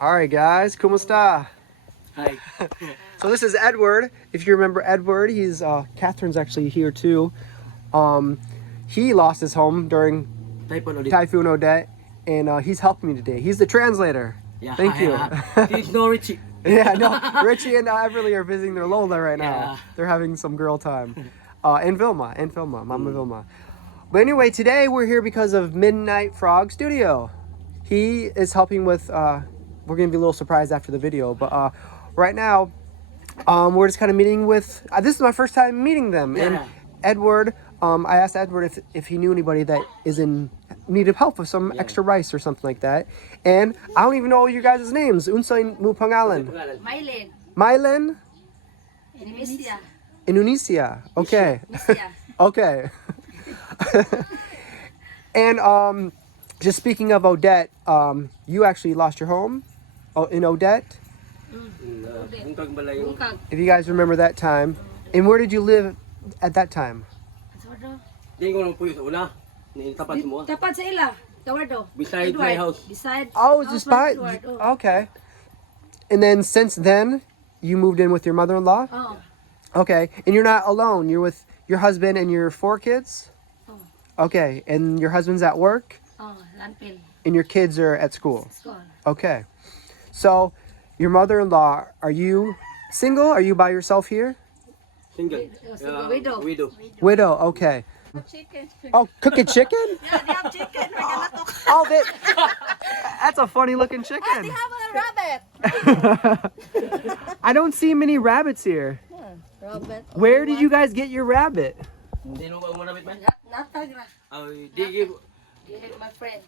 All right, guys, kumusta? Hi. So this is Edward. If you remember Edward, he's Catherine's actually here too. He lost his home during Typhoon Odette, and he's helping me today. He's the translator. Yeah, Thank you. He's no Richie. Yeah, no, Richie and Everly are visiting their Lola right now. Yeah. They're having some girl time. And Vilma, Mama Vilma. But anyway, today we're here because of Midnight Frog Studio. He is helping with, we're going to be a little surprised after the video, but right now, we're just kind of meeting with, this is my first time meeting them. Yeah. And Edward, I asked Edward if he knew anybody that is in need of help with some extra rice or something like that. And I don't even know your guys' names. Unsay mo pangalan? Mylen. Mylen? Indonesia. Indonesia. Okay. Indonesia. Okay. And just speaking of Odette, you actually lost your home in Odette. Bungkag. If you guys remember that time. And where did you live at that time? Di ko lang po yung una. Tapat mo. Tapat sa ila. Tawardo. Beside my house. Beside. Oh, it's just by. Edward. Oh. Okay. And then since then, you moved in with your mother-in-law? Oh. Okay. And you're not alone. You're with your husband and your 4 kids? Oh. Okay. And your husband's at work? Oh. Landfill. And your kids are at school? School. Okay. So, your mother-in-law, are you single? Are you by yourself here? Single. Single widow. Widow, okay. Chicken. Oh, cooking chicken? Yeah, they have chicken. We're gonna cook. Oh, that's a funny looking chicken. They have a rabbit. I don't see many rabbits here. Rabbit. Where did you guys get your rabbit? Hindi mo ba manabit man? Natagra. Di give. My friend.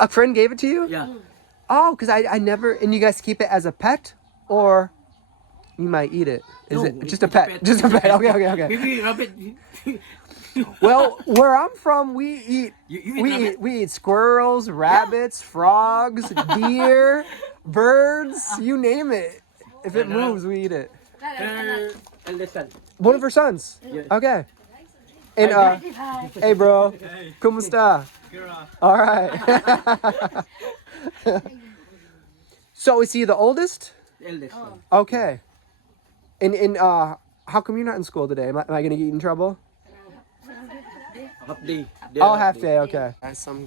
A friend gave it to you? Yeah. Oh, because I never, and you guys keep it as a pet? Or you might eat it? Is No, it it's just a pet? Just a pet. Okay. Maybe rabbit. Well, where I'm from, we eat You eat rabbit? we eat squirrels, rabbits, frogs, deer, birds, you name it. If it moves, we eat it. Eldest son. One of her sons. Yes. Okay. And hey bro, kumusta? All right. So is he the oldest? Eldest son. Okay. And how come you're not in school today? Am I gonna get in trouble? Half day. Oh, half day. Okay. Some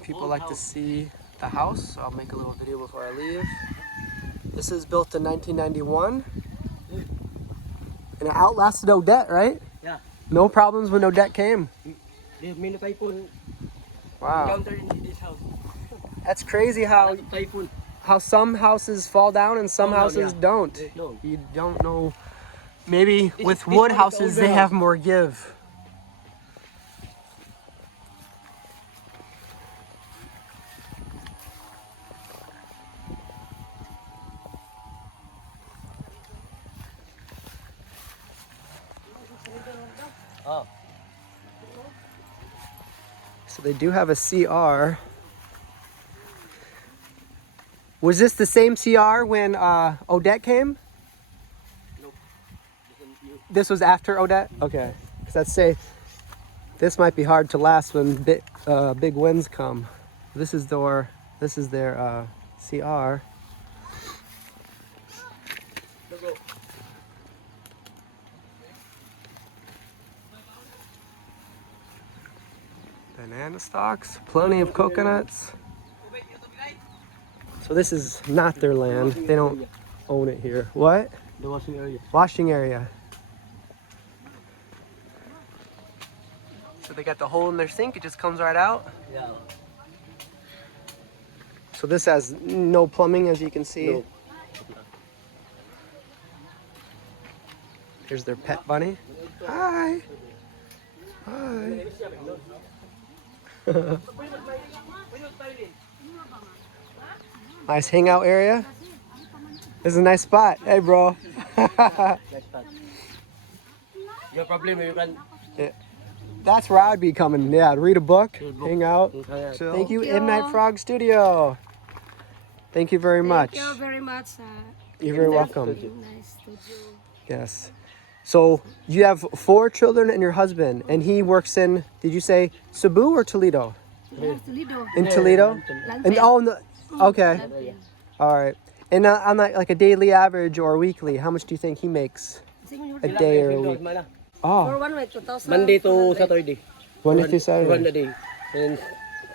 people like to see the house, so I'll make a little video before I leave. This is built in 1991, and it outlasted Odette, right? Yeah. No problems when Odette came. They have many typhoon Wow. encountered in this house. That's crazy how Typhoon. some houses fall down and some houses don't. No. You don't know. Maybe with This wood one is houses the they older have more give. Oh. So they do have a CR. Was this the same CR when Odette came? Nope. This was after Odette? Okay. Because I'd say this might be hard to last when big winds come. This is their CR. Banana stalks, plenty of coconuts. So this is not their land. They don't own it here. What? The washing area. Washing area. So they got the hole in their sink, it just comes right out. Yeah. So this has no plumbing, as you can see. No. Here's their pet bunny. Hi. Hi. Nice hangout area. This is a nice spot. Hey, bro. Your problem, you can. That's where I'd be coming. Yeah, read a book, hang out. Chill. Thank you, Thank you. Midnight Frog Studio. Thank you very much. Thank you very much. You're very welcome. Nice studio. Yes. So you have 4 children and your husband, and he works in, did you say Cebu or Toledo? Toledo. In Toledo? And okay. Lantin. All right. And on like a daily average or weekly, how much do you think he makes a day or a week? For Oh, 1 week, 2,000. Monday to Saturday. Monday through 400 Saturday. a day. And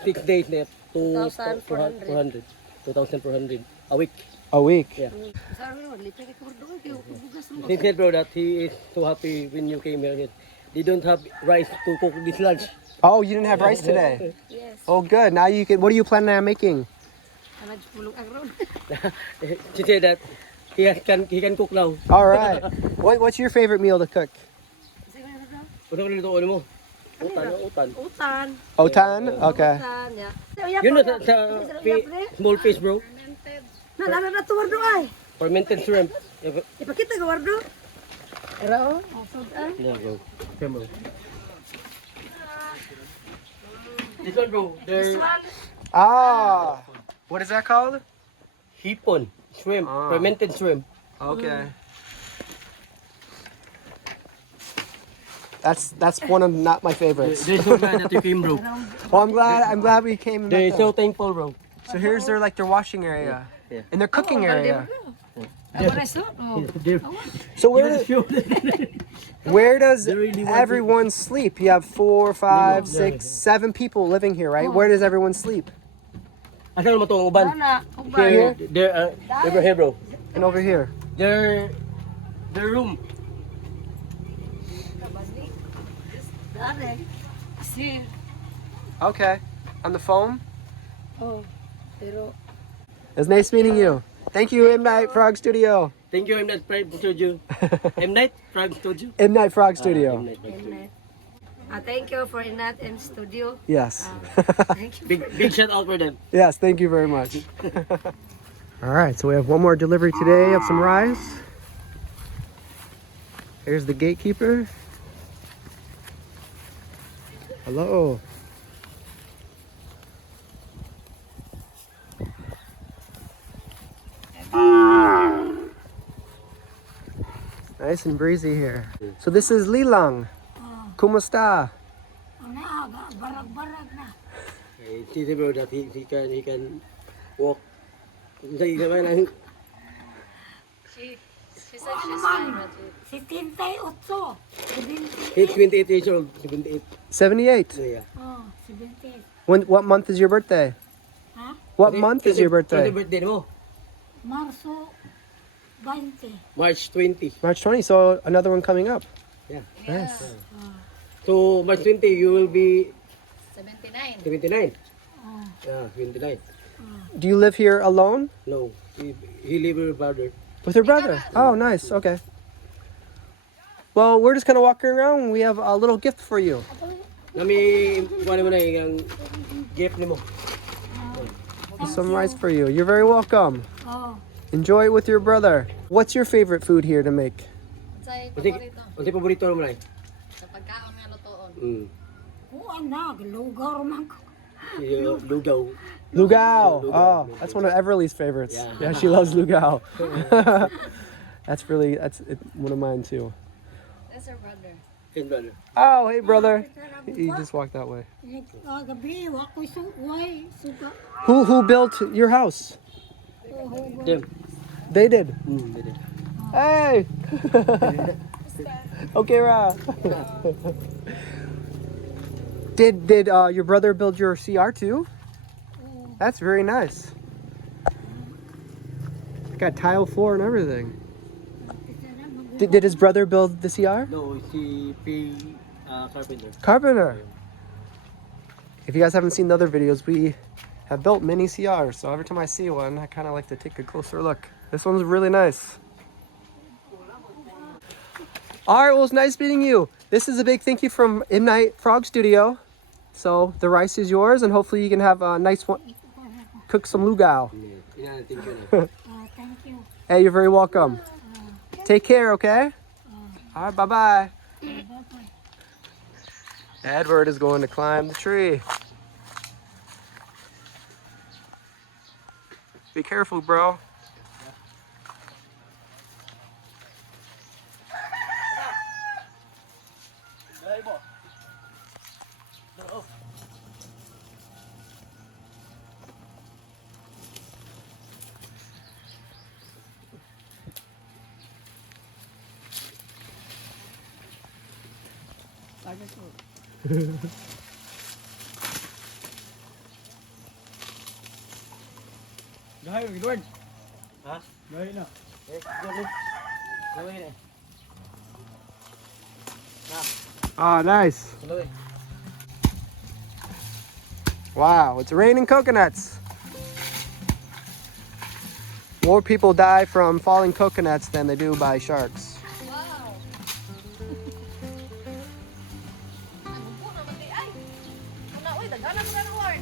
6 days na 2,400. 400. 2,400 a week. A week. Yeah. Sabi mo, lipi ka ko doon. Kaya bugas mo. He said, bro, that he is so happy when you came here. They don't have rice to cook this lunch. Oh, you didn't have rice today? Yes. Oh, good. Now you can. What are you planning on making? Anak pulong agron. She said that he can cook now. All right. What's your favorite meal to cook? Ano ka nito mo? Utan. Utan. Otan? Okay. Utan, ya. Yun na sa small fish, bro. Na to wardo ay. Fermented shrimp. Ipakita ka wardo. Era o. Yeah, bro. Okay, bro. This one, bro. They're Ah. What is that called? hipon shrimp. Ah. Fermented shrimp. Okay. That's one of not my favorites. They're so glad that you came, bro. Well, I'm glad we came. And They're met so them. thankful, bro. So here's their washing area Yeah. and their cooking area. What I saw? Oh. So where does They really want everyone sleep? You have 4, 5, 6, 7 people living here, right? Where does everyone sleep? Asan mo to ang uban? Ana, Here? They're over here, bro. And over here. Their room. Dare. Si. Okay. On the phone. Oh. Pero It was nice meeting you. Thank you, M Night Frog Studio. Thank you, M. Night Frog Studio. M. Night Frog Studio. M Night Frog M. Studio. Night Frog Studio. Innet. Thank you for Innet and Studio. Yes. Thank you. Big shout out for them. Yes, thank you very much. All right, so we have one more delivery today of some rice. Here's the gatekeeper. Hello. Nice and breezy here. So this is Lilang. Kumusta? Ana, barag-barag na. She said, bro, that he can walk. Say naman ang She said she's fine with it. 78. he's 28 years old. 78. 78. So, yeah. Oh, 78. What month is your birthday? Ha? What month is your birthday? Ano birthday mo? Marso 20. March 20. March 20, so another one coming up. Yeah. Nice. So, March 20, you will be 79. 79. Oh. Yeah, 29. Do you live here alone? No, he live with her brother. With your brother? Oh, nice. Okay. Well, we're just kind of walking around. We have a little gift for you. Nami, kuha mo na yung gift ni mo. Some rice for you. You're very welcome. Oh. Enjoy it with your brother. What's your favorite food here to make? Say, Kasi, paborito. kasi paborito mo na Sa pagkaon nga lutoon. eh. Anak, lugar man ko. Lugaw. Lugao. Oh, that's one of Everly's favorites. Yeah. Yeah, she loves lugao. That's one of mine too. That's her brother. His brother. Oh, hey brother. You just walked that way. Gabi, wako'y suway. Suga. Who built your house? Them. They did. They did. Hey. Okay, Ra. Did your brother build your CR too? That's very nice. Got tile floor and everything. Did his brother build the CR? No, he pay carpenter. Carpenter. If you guys haven't seen the other videos, we have built many CRs. So every time I see one, I kind of like to take a closer look. This one's really nice. All right, well, it's nice meeting you. This is a big thank you from M Night Frog Studio. So the rice is yours, and hopefully you can have a nice one. Cook some lugao. Yeah, thank you. Thank you. Hey, you're very welcome. Take care, okay? All right, bye-bye. Edward is going to climb the tree. Be careful, bro. Gawin, gawin. Ha? Gawin na. Gawin. Gawin eh. Ah, nice. Gawin. Wow, it's raining coconuts. More people die from falling coconuts than they do by sharks. Wow. Ano po naman di ay? Una, uy, dagana mo na ng horn.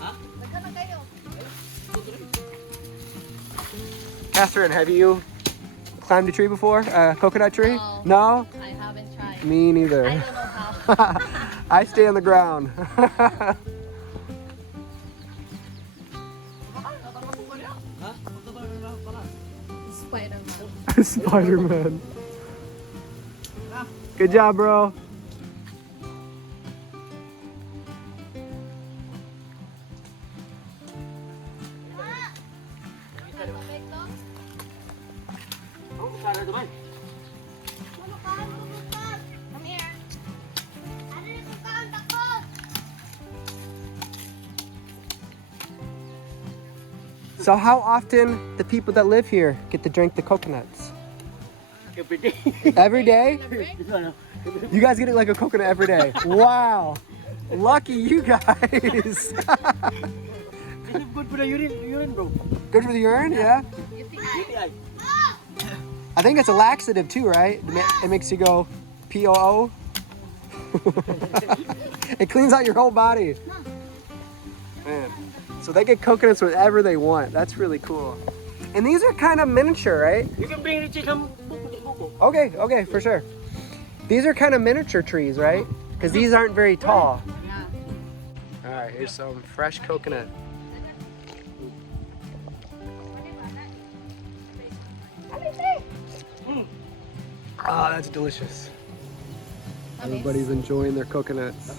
Ha? Dagana kayo. Catherine, have you climbed a tree before? A coconut tree? No. No? I haven't tried. Me neither. I don't know how. I stay on the ground. Ha? Spider-Man. Spider-Man. Good job, bro. Oh, sana naman. Come here. So how often the people that live here get to drink the coconuts? Every day. Every day? This one, You guys get it like a coconut every day. Wow. Lucky you guys. this is good for the urine, bro. Good for the urine, yeah? UTI. I think it's a laxative too, right? It makes you go POO. It cleans out your whole body. Man. So they get coconuts whenever they want. That's really cool. And these are kind of miniature, right? You can bring the chicken. Okay, okay, for sure. These are kind of miniature trees, right? Because these aren't very tall. Yeah. All right, here's some fresh coconut. Ah, that's delicious. Everybody's enjoying their coconuts.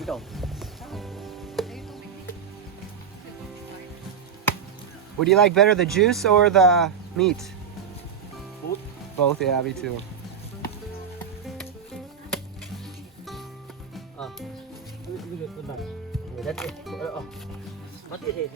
What do you like better, the juice or the meat? Both. Both, yeah, me too. That's it. What is it?